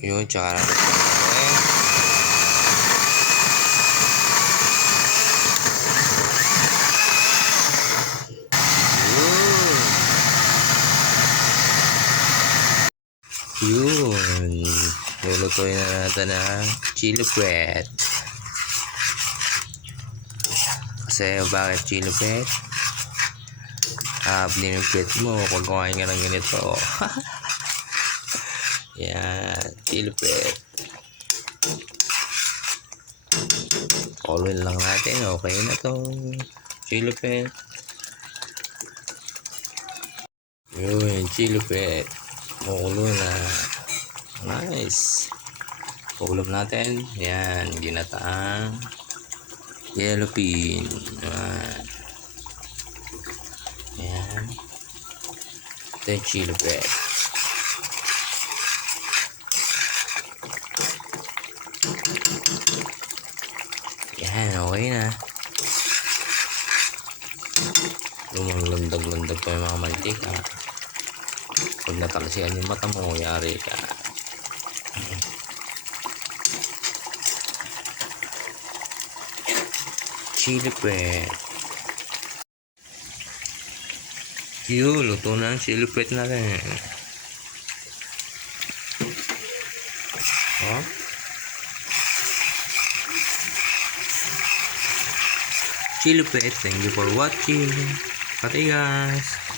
Yun, tsaka natin pagkain. Yun. Lulutuin na natin ang chili bread. Kasi bakit chili bread? Dinipit mo pag kumain ka ng ganito. Yan, chili bread. All-in lang natin. Okay na tong chili bread. Yun, chili bread. Mukulo na. Nice. Ulam natin. Yan, ginataang yellow bean. Yan. Ito yung chili bread. Yan, okay na. Lumandag-landag pa yung mga mantika. Pag natalsihan yung mata mo, yari ka. Chili bread. Yun, luto na ang chili bread natin. Oh. Chili bread, thank you for watching. Bye guys.